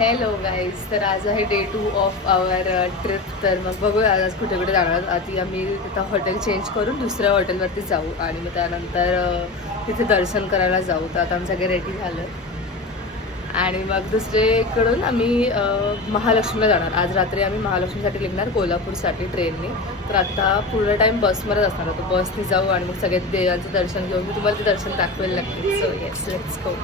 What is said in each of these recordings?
Hello guys, तर आज आहे डे 2 ऑफ आवर ट्रिप. तर मग बघूया आज कुठे कुठे जाणार. आधी आम्ही तिथं हॉटेल चेंज करून दुसऱ्या हॉटेलवरती जाऊ आणि मग त्यानंतर तिथे दर्शन करायला जाऊ. तर आता आमचं सगळे रेडी झालं आणि मग दुसरीकडून आम्ही महालक्ष्मीला जाणार. आज रात्री आम्ही महालक्ष्मीसाठी निघणार कोल्हापूरसाठी ट्रेनने. तर आता पूर्ण टाईम बसमध्येच असणार होतो. बसने जाऊ आणि मग सगळे देवांचं दर्शन घेऊन मी तुम्हाला ते दर्शन दाखवायला लागते. So yes, let's go.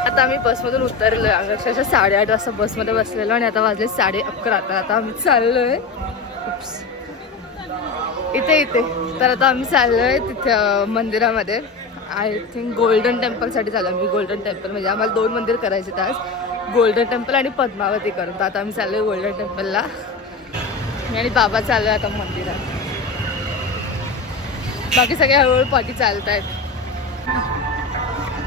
आता आम्ही बसमधून उतरलो. अक्षरशः 8:30 वाजता बसमध्ये बसलेलो आणि आता वाजले 11:30. आता आम्ही चाललोय इथे. तर आता आम्ही चाललोय तिथे मंदिरामध्ये. आय थिंक गोल्डन टेम्पलसाठी चाललो. मी गोल्डन टेम्पल म्हणजे आम्हाला 2 मंदिर करायचे आज, गोल्डन टेम्पल आणि पद्मावती करून. तर आता आम्ही चाललोय गोल्डन टेम्पलला आणि बाबा चाललोय आता मंदिरात. बाकी सगळे हळूहळू पाठी चालत आहेत.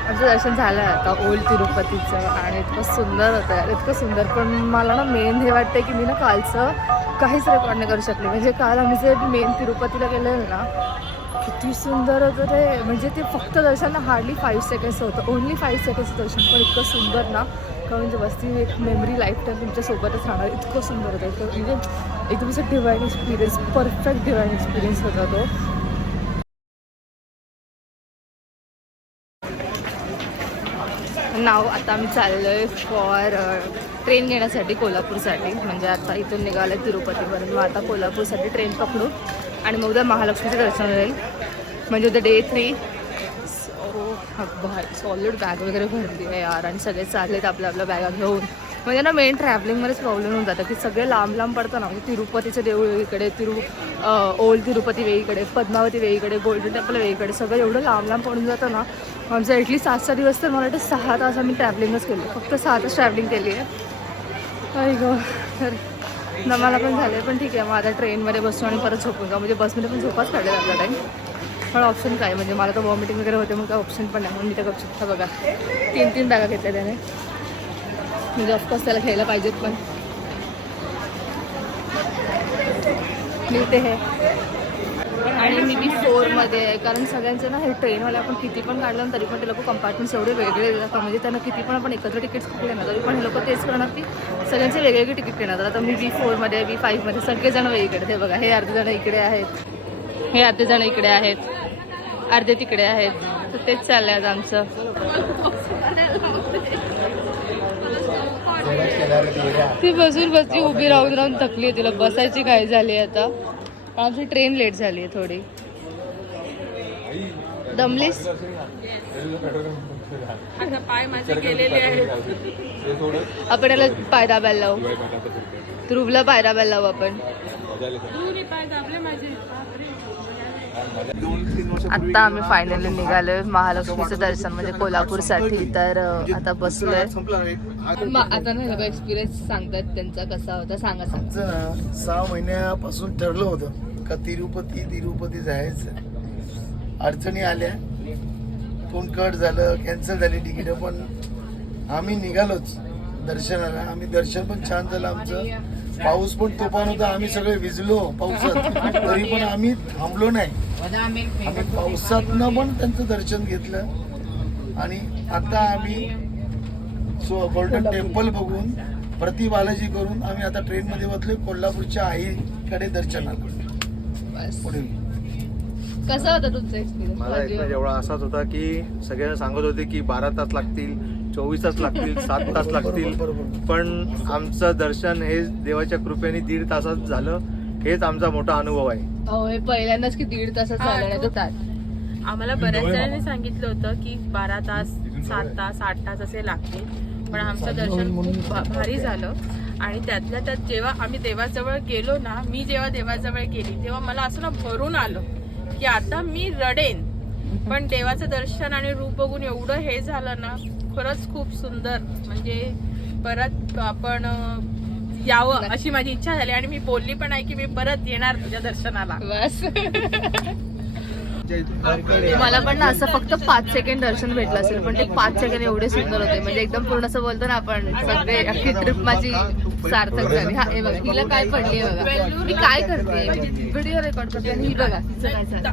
आमचं दर्शन झालं आहे आता ओल्ड तिरुपतीचं आणि इतकं सुंदर होतं यार, इतकं सुंदर. पण मला ना मेन हे वाटतं की मी ना कालचं काहीच रेकॉर्ड नाही करू शकले. म्हणजे काल आम्ही जे मेन तिरुपतीला गेलेलं ना, किती सुंदर होतं ते. म्हणजे ते फक्त दर्शन हार्डली 5 सेकंड्स होतं, ओन्ली 5 सेकंड्स दर्शन, पण इतकं सुंदर ना का म्हणजे वस्ती एक मेमरी लाईफ टाईम तुमच्यासोबतच राहणार. इतकं सुंदर होतं. इतकं म्हणजे एकदम असं divine experience, perfect divine experience होता तो. नाव आता आम्ही चाललो आहे फॉर ट्रेन घेण्यासाठी कोल्हापूरसाठी. म्हणजे आता इथून निघालं आहे तिरुपतीपर्यंत. मग आता कोल्हापूरसाठी ट्रेन पकडू आणि मग उद्या महालक्ष्मीचं दर्शन होईल. म्हणजे उद्या डे 3. सॉलिड बॅग वगैरे भरली आहे यार आणि सगळे चाललेत आपल्या बॅगा घेऊन. म्हणजे ना मेन ट्रॅव्हलिंगमध्येच प्रॉब्लेम होऊन जातं की सगळे लांब लांब पडतं ना. म्हणजे तिरुपतीचं देऊळ वेगळीकडे, ओल्ड तिरुपती वेगळीकडे, पद्मावती वेगळीकडे, गोल्डन टेम्पल वेगळीकडे, सगळं एवढं लांब लांब पडून जातं ना. आमचं ॲटलीस्ट 7-6 दिवस तर मला वाटतं 6 तास आम्ही ट्रॅव्हलिंगच केली. फक्त 6 तास ट्रॅव्हलिंग केली आहे. आई गं, तर नमाला पण झालं आहे. पण ठीक आहे, मग आता ट्रेनमध्ये बसतो आणि परत झोपून जाऊ. म्हणजे बसमध्ये पण झोपाच काढले आपला टाईम. पण ऑप्शन काय, म्हणजे मला तर वॉमिटिंग वगैरे होते, मग काय ऑप्शन पण नाही. म्हणून मी तर गपचूप बघा 3 बॅगा घेतल्या त्याने. म्हणजे ऑफकोर्स त्याला घ्यायला पाहिजेत. पण मिळते हे. आणि मी बी 4मध्ये आहे, कारण सगळ्यांचे ना हे ट्रेनवाले आपण किती पण काढलं तरी पण ते लोक कंपार्टमेंट्स एवढे वेगळे देतात. म्हणजे त्यांना किती पण आपण एकत्र तिकीट्स घेणार तरी पण हे लोक तेच करणार की सगळ्यांचे वेगवेगळे तिकीट घेणार. आता मी B4मध्ये, B5मध्ये सगळेजण वेगळीकडे. हे बघा, हे अर्धे जण इकडे आहेत, हे अर्धे जण इकडे आहेत, अर्धे तिकडे आहेत. तर तेच चाललंय आज आमचं. ती बसली उभी राहून थकली आहे. तिला बसायची काय झाली आता. आमची ट्रेन लेट झाली आहे थोडी. दमलीस? पाय माझे गेलेले आहेत. आपण याला पाय दाबायला लावू. ध्रुवला पाय दाबायला लावू आपण. पाय दाबले माझे. आता आम्ही फायनली निघालोय महालक्ष्मीचं दर्शन म्हणजे कोल्हापूरसाठी. तर आता बसलोय. आता ना सगळं एक्सपिरियन्स सांगतात त्यांचा कसा होता. सांगा. 6 महिन्यापासून ठरलं होतं का तिरुपती जायचं. अडचणी आल्या, कोण कट झालं, कॅन्सल झाली तिकीट, पण आम्ही निघालोच दर्शनाला. आम्ही दर्शन पण छान झालं आमचं. पाऊस पण तुफान होता, आम्ही सगळे भिजलो पावसात, तरी पण आम्ही थांबलो नाही. आम्ही पावसातनं पण त्यांचं दर्शन घेतलं. आणि आता आम्ही गोल्डन टेम्पल बघून प्रति बालाजी करून आम्ही आता ट्रेनमध्ये बसलोय कोल्हापूरच्या आईकडे दर्शनाला. पुढे कसा होता तुमचा एक्सपिरियन्स? मला एक्सपिरियन्स एवढा असाच होता की सगळ्यांना सांगत होते की 12 तास लागतील, 24 तास लागतील, 7 तास लागतील, पण आमचं दर्शन हे देवाच्या कृपेने 1.5 तासात झालं. हेच आमचा मोठा अनुभव आहे. हो, हे पहिल्यांदाच की 1.5 तासात झालं नाही तर आम्हाला बऱ्याच जणांनी सांगितलं होतं की 12 तास, 7 तास, 8 तास असे लागतील. पण आमचं दर्शन खूप भारी झालं. आणि त्यातल्या त्यात जेव्हा आम्ही देवाजवळ गेलो ना, मी जेव्हा देवाजवळ गेली तेव्हा मला असं ना भरून आलं की आता मी रडेन. पण देवाचं दर्शन आणि रूप बघून एवढं हे झालं ना, खरंच खूप सुंदर. म्हणजे परत आपण यावं अशी माझी इच्छा झाली. आणि मी बोलली पण आहे की मी परत येणार तुझ्या दर्शनाला. बस. मला पण ना असं फक्त 5 सेकंड दर्शन भेटलं असेल, पण ते 5 सेकंड एवढे सुंदर होते, म्हणजे एकदम पूर्ण असं बोलतो ना आपण सगळे अख्खी ट्रिप माझी सार्थक झाली. हा हे बघा, हिला काय पडली बघा, मी काय करते व्हिडिओ रेकॉर्ड करते आणि ही बघा तिचं काय झालं.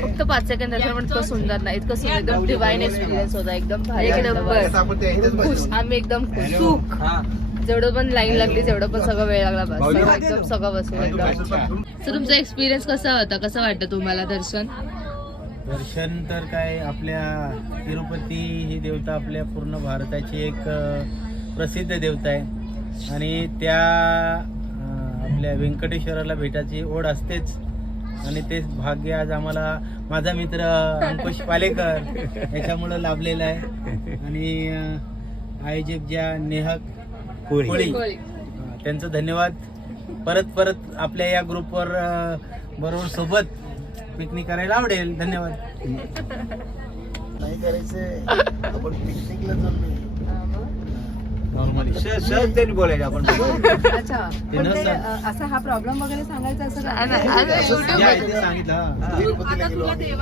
फक्त 5 सेकंड दर्शन पण इतकं सुंदर नाही, इतकं सुंदर, एकदम डिवाइन एक्सपिरियन्स होता, एकदम भारी, एकदम खुश, आम्ही एकदम खुश. सुख जेवढं पण लाईन लागली तेवढं पण सगळं वेळ लागला, बस एकदम सगळं बसून एकदम. तर तुमचा एक्सपिरियन्स कसा होता, कसं वाटतं तुम्हाला दर्शन? दर्शन तर काय, आपल्या तिरुपती ही देवता आपल्या पूर्ण भारताची एक प्रसिद्ध देवता आहे आणि त्या आपल्या व्यंकटेश्वराला भेटायची ओढ असतेच आणि तेच भाग्य आज आम्हाला माझा मित्र अंकुश पालेकर याच्यामुळं लाभलेलं आहे आणि आयोजक ज्या नेहक कोळी त्यांचं धन्यवाद. परत परत आपल्या या ग्रुपवर बरोबर सोबत पिकनिक करायला आवडेल. धन्यवाद. नाही करायचंय, आपण पिकनिकला चाललोय. नॉर्मली सहज त्यांनी बोलायचं आपण. अच्छा, पण ते, असा हा प्रॉब्लेम वगैरे सांगायचा असं काय? सांगितलं. तिरुपतीला आता गेलो तुला आम्ही.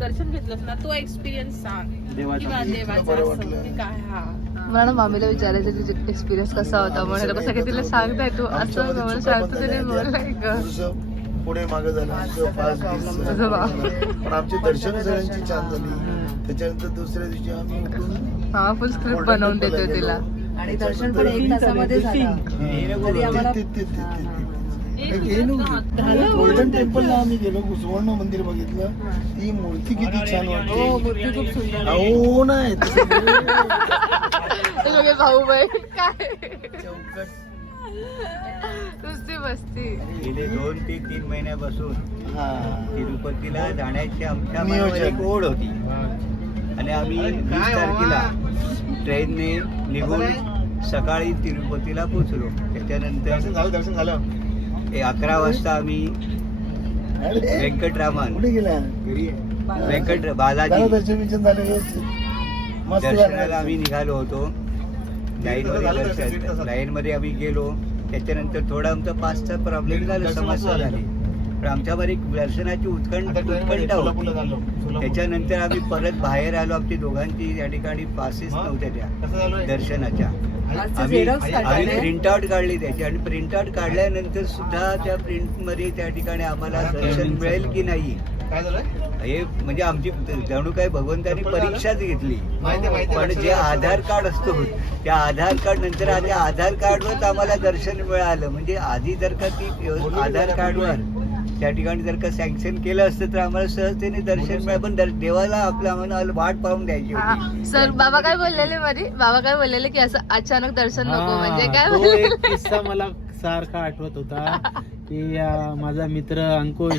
दर्शन घेतलंस ना, तो एक्सपिरियन्स सांग देवाचा. किंवा देवाचा बरं असं वाटलं. की काय. हा मला ना मामीला विचारायचं तिचा एक्सपिरियन्स कसा होता, म्हणून लोक सगळे तिला सांगताय तू असं आमच्यामध्ये म्हणून चुका सांगतो पण तरी झाल्या. बोललाय ग. थोडंसं पुढे मागे झालं आमचं 5-20 तुझं भाव. पण आमची दर्शन सगळ्यांची छान झाली. त्याच्यानंतर दुसऱ्या दिवशी आम्ही उठून हा फुल स्क्रिप्ट बनवून देतो तिला. आणि दर्शन पण 1 तासामध्ये झालं. तरी आम्हाला गोल्डन टेम्पलला आम्ही गेलो, सुवर्ण मंदिर बघितलं. ती मूर्ती किती छान हो, वाटते. मूर्ती खूप सुंदर. अहो नाही ते सगळे भाऊ बहीण काय चौकट. नुसती बसती. गेले 2 ते 3 महिन्यापासून हा. तिरुपतीला जाण्याची आमच्या नियोजन. मनावर एक ओढ होती आणि आम्ही 20 तारखेला ट्रेनने निघून सकाळी तिरुपतीला पोहोचलो. त्याच्यानंतर दर्शन झालं. 11 वाजता आम्ही अरे, व्यंकटरामन कुठे गेला बालाजी दर्शन विचन झालं व्यवस्थित. मस्त दर्शनाला झालं. आम्ही निघालो होतो. लाईन मध्ये आम्ही गेलो. त्याच्यानंतर थोडा आमचा पासचा प्रॉब्लेम झाला, समस्या झाली, पण आमच्यावर एक दर्शनाची उत्कंठा होती. त्याच्यानंतर आम्ही परत बाहेर आलो. आमची दोघांची या ठिकाणी पासेस नव्हत्या त्या दर्शनाच्या. आम्ही प्रिंटआउट काढली त्याची आणि प्रिंटआउट काढल्यानंतर सुद्धा त्या प्रिंट मध्ये त्या ठिकाणी आम्हाला दर्शन मिळेल की नाही हे म्हणजे आमची जणू काही भगवंतानी परीक्षाच घेतली. पण जे आधार कार्ड असतो त्या आधार कार्ड नंतर आधी आधार कार्डवर आम्हाला दर्शन मिळालं. म्हणजे आधी जर का ती आधार कार्डवर त्या ठिकाणी जर का सँक्शन केलं असतं तर आम्हाला सहजतेने दर्शन मिळालं. पण देवाला आपल्या आम्हाला वाट पाहून द्यायची होती. सर बाबा काय बोललेले मध्ये, बाबा काय बोललेले की असं अचानक दर्शन नको, म्हणजे काय तो बोलले? एक किस्सा मला सारखा आठवत होता की माझा मित्र अंकुश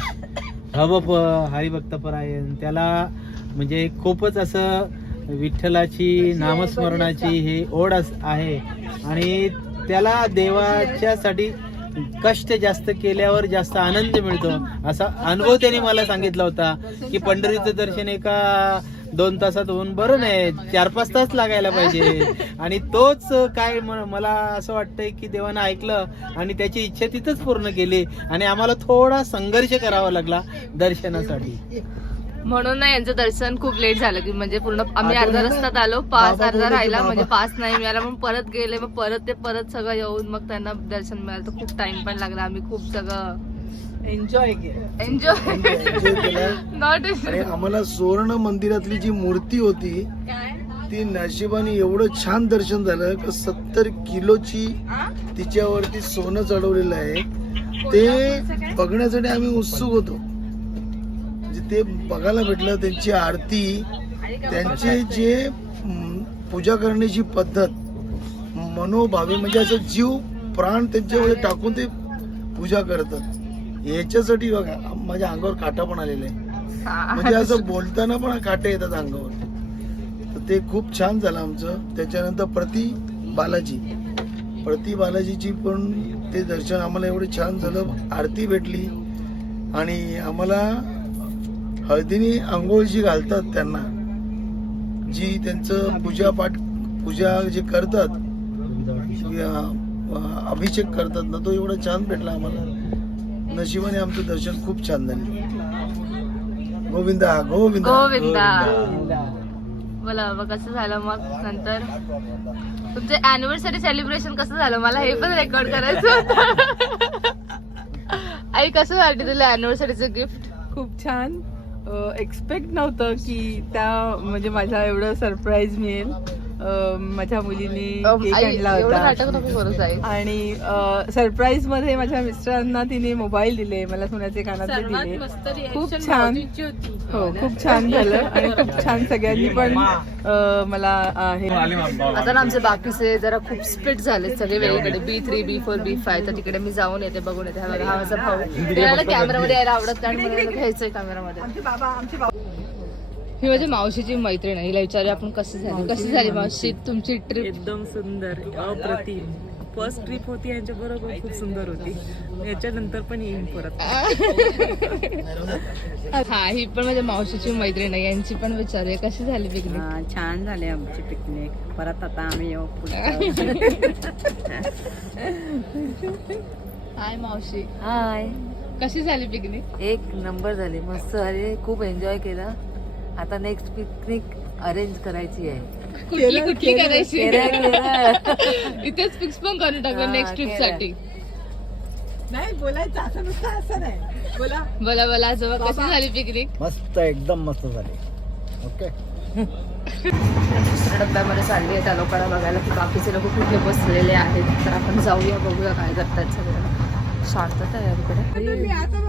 हवप हरिभक्तपरायण, त्याला म्हणजे खूपच असं विठ्ठलाची नामस्मरणाची हे ओढ आहे आणि त्याला देवाच्यासाठी कष्ट जास्त केल्यावर जास्त आनंद मिळतो असा अनुभव त्याने मला सांगितला होता की पंढरीचं दर्शन एका 2 तासात होऊन बरं नाही, 4-5 तास लागायला पाहिजे. आणि तोच काय मला असं वाटतंय की देवानं ऐकलं आणि त्याची इच्छा तिथंच पूर्ण केली आणि आम्हाला थोडा संघर्ष करावा लागला दर्शनासाठी. म्हणून ना यांचं दर्शन खूप लेट झालं की म्हणजे पूर्ण आम्ही अर्धा रस्त्यात आलो, पास अर्धा राहिला, म्हणजे पास नाही मिळाला, मग परत गेले, मग परत सगळं येऊन मग त्यांना दर्शन मिळालं. तर खूप टाइम पण लागला. आम्ही खूप सगळं एन्जॉय केलं. एन्जॉय केला. नॉट आणि आम्हाला सुवर्ण मंदिरातली जी मूर्ती होती ती नशिबाने एवढं छान दर्शन झालं की 70 किलोची तिच्यावरती सोनं चढवलेलं आहे. ते बघण्यासाठी आम्ही उत्सुक होतो. ते बघायला भेटलं. त्यांची आरती, त्यांचे जे पूजा करण्याची पद्धत मनोभावी, म्हणजे असं जीव प्राण त्यांच्यामध्ये टाकून ते पूजा करतात. याच्यासाठी बघा माझ्या अंगावर काटा पण आलेला आहे, म्हणजे असं बोलताना पण काटे येतात अंगावर. तर ते खूप छान झालं आमचं. त्याच्यानंतर प्रति बालाजीची पण ते दर्शन आम्हाला एवढं छान झालं. आरती भेटली आणि आम्हाला हळदीने आंघोळ जी घालतात त्यांना, जी त्यांचं पूजा जे करतात, अभिषेक करतात ना, तो एवढा छान भेटला आम्हाला. नशिबाने आमचं दर्शन खूप छान झालं. गोविंदा गोविंदा गोविंदा. बोला बाबा कसं झालं मग नंतर तुमचं अॅनिव्हर्सरी सेलिब्रेशन कसं झालं? मला हे पण रेकॉर्ड करायचं होतं. आई कसं वाटतं तुला अॅनिव्हर्सरीचं गिफ्ट? खूप छान. एक्सपेक्ट नव्हतं की त्या म्हणजे माझ्या एवढं सरप्राईज मिळेल. माझ्या मुलीने केक आणला एवढं नाटक होता नको करू जाईल. आणि सरप्राईज मध्ये माझ्या मिस्टरांना तिने मोबाईल दिले, मला सोन्याचे कानातले दिले. खूप छान. हो खूप छान झालं आणि खूप छान सगळ्यांनी पण मला हे आता ना आमचे बाकीचे जरा खूप स्प्लिट झाले सगळे वेगळीकडे. B3, B4, B5. तर तिकडे मी जाऊन येते बघून येते. हा माझा भाऊ त्याला कॅमेरामध्ये यायला आवडत नाही आणि मला घ्यायचंय कॅमेरामध्ये. ही माझ्या मावशीची मैत्रीण आहे. हिला विचारूया आपण कशी झाली मावशी तुमची ट्रिप? एकदम सुंदर, अप्रतिम. फर्स्ट ट्रिप होती यांच्या बरोबर, खूप सुंदर होती. याच्यानंतर पण येईन परत. हा ही पण माझ्या मावशीची मैत्रीण आहे. यांची पण विचारूया कशी झाली पिकनिक? छान झाली आमची पिकनिक. परत आता आम्ही येऊ. हाय मावशी, हाय. कशी झाली पिकनिक? एक नंबर झाली, मस्त झाली, खूप एन्जॉय केला. आता नेक्स्ट पिकनिक अरेंज करायची आहे. कुठली करायची? केरळ. इथेच फिक्स पण करून टाकलं नेक्स्ट ट्रिप साठी. नाही बोलायचं असं नुसतं असं नाही. बोला बोला जवळ कशी झाली पिकनिक? मस्त एकदम मस्त झाली. ओके. दुसऱ्या डब्यामध्ये चालली आहे त्या लोकांना बघायला की बाकीचे लोक कुठे बसलेले आहेत. तर आपण जाऊया बघूया काय करतात सगळे. शांतता आहे इकडे.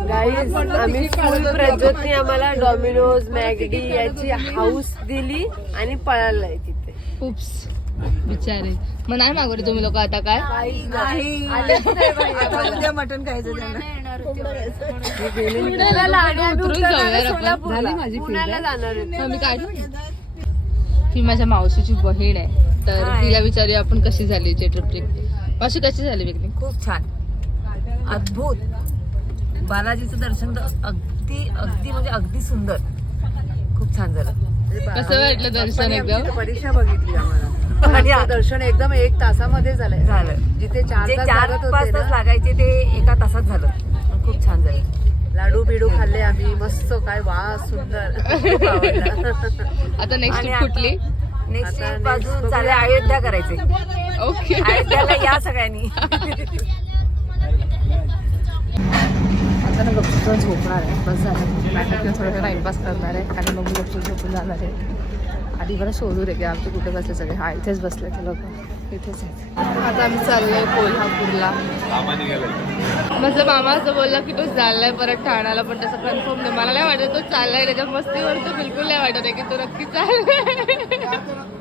गाईज, आम्ही फुल प्रज्योतने आम्हाला डॉमिनोज मॅगडी याची हाऊस दिली आणि पळालंय तिथे. उप्स बिचारे. मग नाही मागवले तुम्ही लोक आता काय? मटण खायचं उतरून जाऊया आपण. पुण्याला जाणार होते. मी काढू. ही माझ्या मावशीची बहीण आहे. तर तिला विचारूया आपण कशी झाली ट्रिप. मावशी कशी झाली पिकनिक? खूप छान, अद्भुत. बालाजीचं दर्शन तर अगदी अगदी म्हणजे अगदी सुंदर, खूप छान झालं. कसं वाटलं दर्शन? एकदम परीक्षा बघितली आम्हाला आणि दर्शन एकदम 1 तासामध्ये झालं. जिथे 4-5 तास लागायचे ते 1 तासात झालं. खूप छान झालं. लाडू बिडू खाल्ले आम्ही मस्त. काय वास सुंदर. आता नेक्स्ट ट्रिप कुठली? नेक्स्ट बाजू चालले अयोध्या करायचे. ओके. अयोध्याला या सगळ्यांनी. आता ना गपचूप झोपणार आहे. बस झालं. नाटक थोडं टाइमपास करणार आहे आणि मग गपचूप झोपून जाणार आहे. आधी बरं शोधू रे की आमचे कुठे बसले सगळे. हा इथेच बसले ते लोक, इथेच आहेत. आता आम्ही चाललोय कोल्हापूरला. माझा मामा असं बोलला की तो चाललाय परत ठाण्याला, पण तसं कन्फर्म नाही. मला नाही वाटत तो चाललाय. त्याच्या मस्तीवर तर बिलकुल नाही वाटत आहे की तो नक्की चाललाय.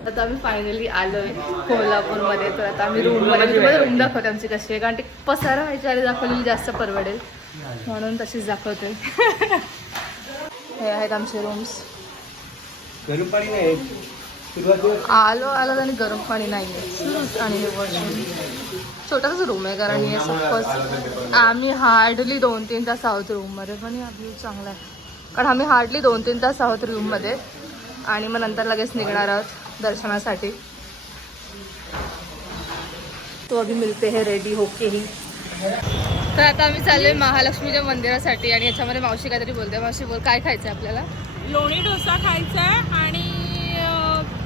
आता आम्ही फायनली आलोय कोल्हापूरमध्ये. तर आता आम्ही रूममध्ये रूम दाखवते आमची कशी आहे, कारण ती पसारा व्हायच्या आधी दाखवलेली जास्त परवडेल म्हणून तशीच दाखवते. हे आहेत आमचे रूम्स. गरम पाणी नाही आलो आणि गरम पाणी नाही आहे. आणि हे वॉशरूम छोटासाच रूम आहे, कारण हे फर्स्ट आम्ही हार्डली 2-3 तास आहोत रूममध्ये. पण हा व्ह्यू चांगला आहे, कारण आम्ही हार्डली 2-3 तास आहोत रूममध्ये आणि मग नंतर लगेच निघणार आहोत दर्शनासाठी. तो अभी मिळते हे रेडी होके ही. तर आता आम्ही चाललोय महालक्ष्मीच्या मंदिरासाठी आणि याच्यामध्ये मावशी काहीतरी बोलते. मावशी बोल, काय खायचं आपल्याला? लोणी डोसा खायचा आहे आणि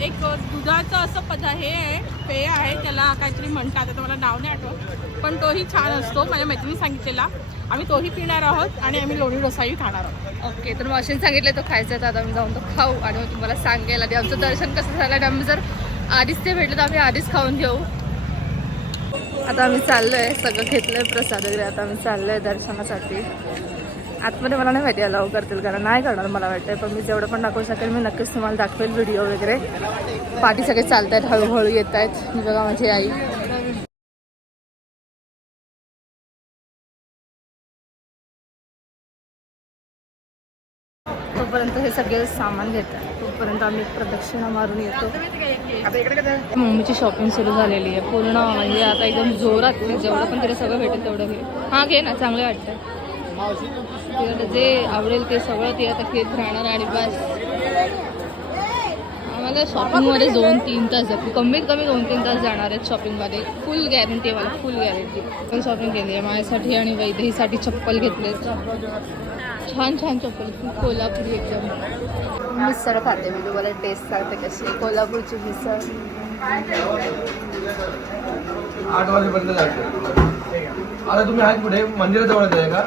एक दुधाचं असं हे आहे, पेय आहे, त्याला काहीतरी म्हणतात, आता मला नाव नाही आठवत, पण तोही छान असतो. माझ्या मैत्रिणी सांगितलेला. आम्ही तोही पिणार आहोत आणि आम्ही लोणी डोसाही खाणार आहोत. ओके. तर मावशीने सांगितलं तो खायचा, तर आता आम्ही जाऊन तो खाऊ आणि मग तुम्हाला सांगेल. आधी आमचं दर्शन कसं झालं आणि आम्ही जर आधीच ते भेटलं तर आम्ही आधीच खाऊन घेऊ. आता आम्ही चाललोय, सगळं घेतलंय प्रसाद वगैरे. आता आम्ही चाललोय दर्शनासाठी. आतमध्ये मला नाही माहिती अलाव करतील, कारण नाही करणार मला वाटतंय, पण मी जेवढं पण दाखवू शकेल मी नक्कीच तुम्हाला दाखवेल व्हिडिओ वगैरे. पाठी सगळे चालत आहेत, हळूहळू येत आहेत. मी बघा माझी आई. तोपर्यंत हे सगळे सामान घेतात, तोपर्यंत आम्ही प्रदक्षिणा मारून येतो. मम्मीची शॉपिंग सुरू झालेली आहे पूर्ण, म्हणजे आता एकदम जोरात. जेवढं पण तिला सगळं भेटेल तेवढं घे. हां घे ना, चांगलं वाटतं. तिला जे आवडेल ते सगळं ती आता घेत राहणार. आणि बस आम्हाला शॉपिंगमध्ये 2-3 तास जातील, कमीत कमी 2-3 तास जाणार आहेत शॉपिंगमध्ये. फुल गॅरंटी आहे मला, फुल गॅरंटी. पण शॉपिंग केली आहे माझ्यासाठी आणि वैदेहीसाठी. चप्पल घेतले, छान छान चप्पल कोल्हापुरी एकदम. मिसळ खाते मी, तुम्हाला टेस्ट सांगते कशी आहे कोल्हापूरची मिसळ. 8 वाजेपर्यंत जायचं. आता तुम्ही आहेत कुठे? मंदिराजवळ आहे का?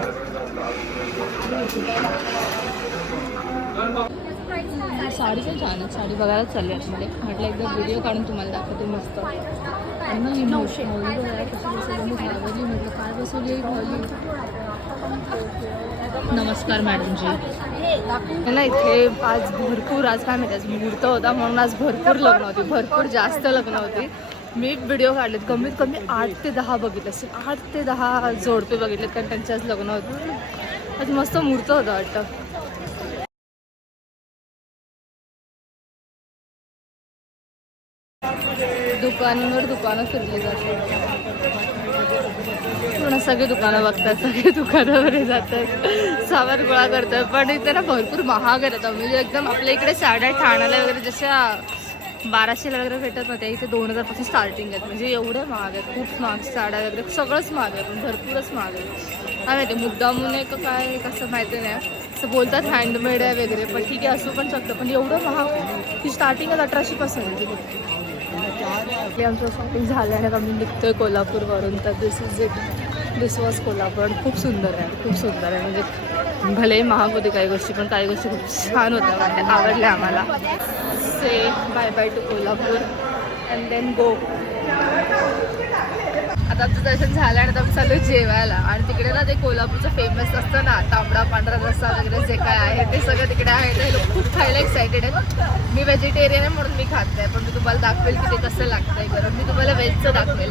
साडी पण छान आहे. साडी बघायलाच चालली आहे मध्ये. म्हटलं एकदा व्हिडिओ काढून तुम्हाला दाखवते मस्त. आणि मग ही मौली बघायला कशी बसवली. मी घाबरली, म्हटलं काय बसवली आहे मौली. नमस्कार मॅडमजी. ना इथे आज भरपूर, आज काय माहिती आज मुहूर्त होता म्हणून आज भरपूर लग्न होती, भरपूर जास्त लग्न होती. मी व्हिडिओ काढलेत कमीत कमी 8 ते 10 बघितले असेल. 8 ते 10 जोडपे बघितलेत कारण त्यांचे आज लग्न होतं. आज मस्त मुहूर्त होतं वाटतं. दुकानांवर दुकानं फिरली जातात. पूर्ण सगळी दुकानं बघतात, सगळी दुकानावर जातात, सामान गोळा करतात. पण इथे ना भरपूर महाग येतात. म्हणजे एकदम आपल्या इकडे साड्या ठाण्याला वगैरे जशा 1200ला वगैरे भेटत नव्हत्या, इथे 2000 पासून स्टार्टिंग आहेत. म्हणजे एवढे महाग आहेत, खूप महाग. साड्या वगैरे सगळंच महाग आहे, पण भरपूरच महाग आहे. काय माहिती मुद्दामून आहे का काय कसं माहिती नाही. असं बोलतात हँडमेड आहे वगैरे, पण ठीक आहे असू पण शकतं. पण एवढं महाग की स्टार्टिंगच 1800 पासून आहे. आमचं शॉपिंग झालं आणि आम्ही निघतोय कोल्हापूरवरून. तर दिस वॉज कोल्हापूर. खूप सुंदर आहे, खूप सुंदर आहे. म्हणजे भलेही महाग होते काही गोष्टी, पण काही गोष्टी खूप छान होत्या, म्हणजे आवडल्या आम्हाला. Say bye bye to Kolhapur and then go. आता आमचं दर्शन झालं आणि आता आम्ही चालू जेवायला. आणि तिकडे ना ते कोल्हापूरचं फेमस असतं ना तांबडा पांढरा रस्सा वगैरे जे काय आहे ते सगळं तिकडे आहे. ते लोक खूप खायला एक्सायटेड आहेत. मी व्हेजिटेरियन आहे म्हणून मी खात आहे, पण मी तुम्हाला दाखवेल की ते कसं लागतं आहे. कारण मी तुम्हाला व्हेजचं दाखवेल,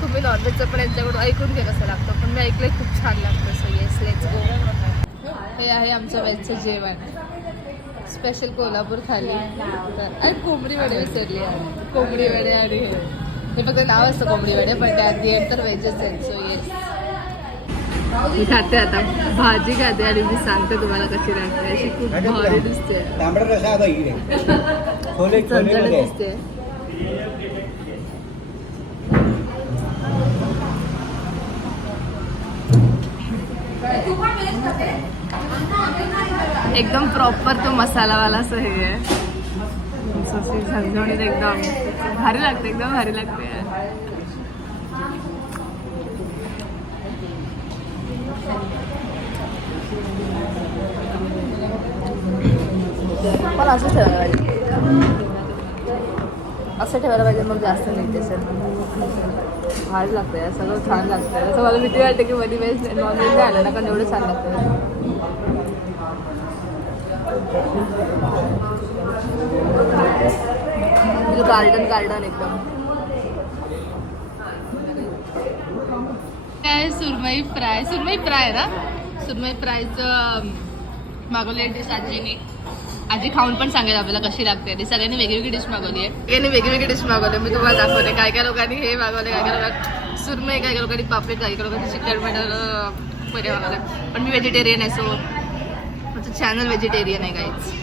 तुम्ही नॉनव्हेजचं पण यांच्याकडून ऐकून घे कसं लागतं. पण मी ऐकलं खूप छान लागतं. So yes, let's go. हे आहे आमचं व्हेजचं जेवण, स्पेशल कोल्हापूर थाली. आणि कोंबडी वडे विसरली आहे. कोंबडी वडे आणि हे फक्त नाव असतं कोंबडी वडे, पण त्या आधी तर व्हेजच आहेत. सो येस, मी खाते आता भाजी खाते आणि मी सांगते तुम्हाला कशी लागते. अशी खूप भारी दिसते, चमचमीत दिसते. एकदम प्रॉपर तो मसालावाला असं हे आहे. झणझणीत एकदम भारी लागते, एकदम भारी लागते. पण असं ठेवायला पाहिजे, असं ठेवायला पाहिजे, मग जास्त मिळते सर. भारी लागतं, सगळं छान लागतं. असं मला भीती वाटते की मध्ये वेळेस नॉनव्हेज नाही आलं ना, कारण एवढं छान लागतं. गार्डन एकदम. काय सुरमई फ्राय ना, सुरमई फ्रायचं मागवली आहे डिश आजीने. आजी खाऊन पण सांगेल आपल्याला कशी लागते. आणि सगळ्यांनी वेगवेगळी डिश मागवली आहे. यांनी वेगवेगळी डिश मागवली, मी तुम्हाला दाखवते. काय काय लोकांनी हे मागवले, काय काय लोकांनी सुरमई, काय काय लोकांनी पापलेट, काय काय लोकांनी चिकन मटन वगैरे मागवलं. पण मी व्हेजिटेरियन आहे, सो माझं चॅनल व्हेजिटेरियन आहे काहीच.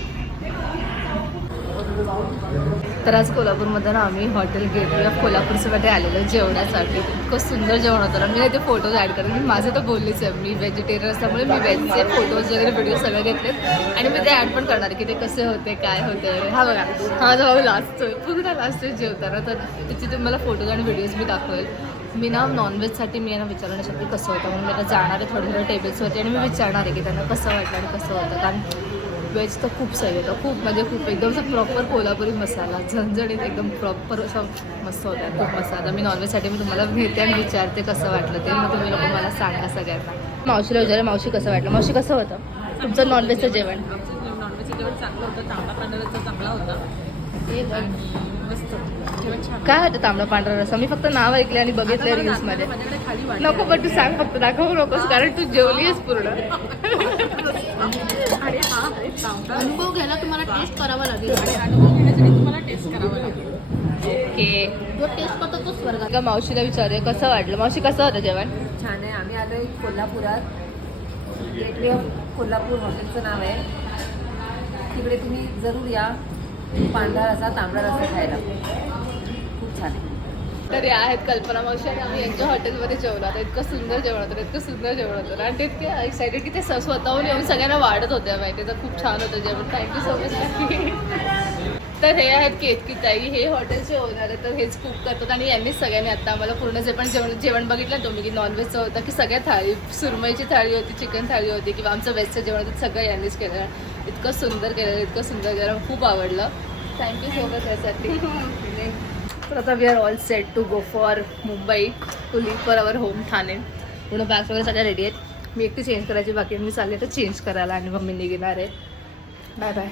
तर आज कोल्हापूरमध्ये ना आम्ही हॉटेल गेटवे ऑफ कोल्हापूरसाठी आलेलो जेवणासाठी. इतकं सुंदर जेवण होतं ना. मी ते फोटोज ॲड करेन. मी माझं तर बोललीच आहे, मी व्हेजिटेरियन असल्यामुळे मी व्हेजचे फोटोज वगैरे व्हिडिओ सगळे घेतलेत आणि मी ते ॲड पण करणार की ते कसे होते, काय होते. हा बघा, हा माझा भाऊ लास्ट पूर्ण लास्ट जेवताना, तर त्याचे तुम्हाला फोटोज आणि व्हिडिओज मी दाखवेल. मी ना नॉनव्हेजसाठी मी यांना विचारणार शकते कसं होतं, म्हणून मी आता जाणार आहे थोडे थोडे टेबल्सवरती आणि मी विचारणार आहे की त्यांना कसं वाटलं आणि कसं होतं. कारण व्हेज तर खूप सही होतं, खूप म्हणजे खूप एकदम प्रॉपर कोल्हापुरी मसाला, झणझणीत एकदम प्रॉपर असं मस्त होतं, खूप मस्त. आता मी नॉनव्हेजसाठी मी तुम्हाला भेटते आणि विचारते कसं वाटलं ते. मग तुम्ही लोक मला सांगा सगळ्यांना. मावशीला विचारा, मावशी कसं वाटलं. मावशी कसं होतं तुमचं नॉनव्हेजचं जेवण? नॉनव्हेजचं जेवण चांगलं होतं, तांबडा पांढरा चांगला होता. मस्त जेवण छान. काय होतं तांबडा पांढरा रस्सा? मी फक्त नाव ऐकले आणि बघितलं रील्समध्ये. माझ्याकडे खाली वाटलं. नको, पण तू सांग, फक्त दाखवू नकोस कारण तू जेवलीस पूर्ण. आणि हा आहे तांबडा. अनुभव घ्यायला तुम्हाला टेस्ट करावा लागेल. अनुभव घेण्यासाठी तुम्हाला टेस्ट करावं लागेल. ओके, जो टेस्ट करतो तो स्वर्ग. का मावशीला विचारूया कसं वाटलं. मावशी कसं होतं जेवण? छान आहे. आम्ही आलो कोल्हापुरात, गेटवे ऑफ कोल्हापूर हॉटेलचं नाव आहे. तिकडे तुम्ही जरूर या. पांढरा रस्सा, तांबडा रस्सा खायला खूप छान आहे. तर या आहेत कल्पना मावशी आणि आम्ही यांच्या हॉटेलमध्ये जेवलो. आता इतकं सुंदर जेवण होतं, इतकं सुंदर जेवण होतं आणि ते इतके एक्सायटेड की ते स्वतःहून येऊन सगळ्यांना वाढत होत्या माहिती. तर खूप छान होतं जेवण. Thank you so much. तर हे आहेत केतकी ताई, हे हॉटेलचे ओनर आहेत. तर हेच कुक करतात आणि यांनीच सगळ्यांनी आता आम्हाला पूर्ण जे पण जेवण बघितलं तुम्ही की नॉनव्हेजचं होतं की सगळ्या थाळी, सुरमईची थाळी होती, चिकन थाळी होती किंवा आमचं व्हेजचं जेवण होतं, सगळं यांनीच केलं. इतकं सुंदर केलं, इतकं सुंदर केलं, खूप आवडलं. थँक्यू सो मच यासाठी. तर आता we are all set to go for Mumbai to leave for our home Thane. पूर्ण बॅग्स वगैरे सगळ्या रेडी आहेत. मी एकटी चेंज करायची बाकी मी चालले तर चेंज करायला आणि मग मी निघणार आहे. Bye bye.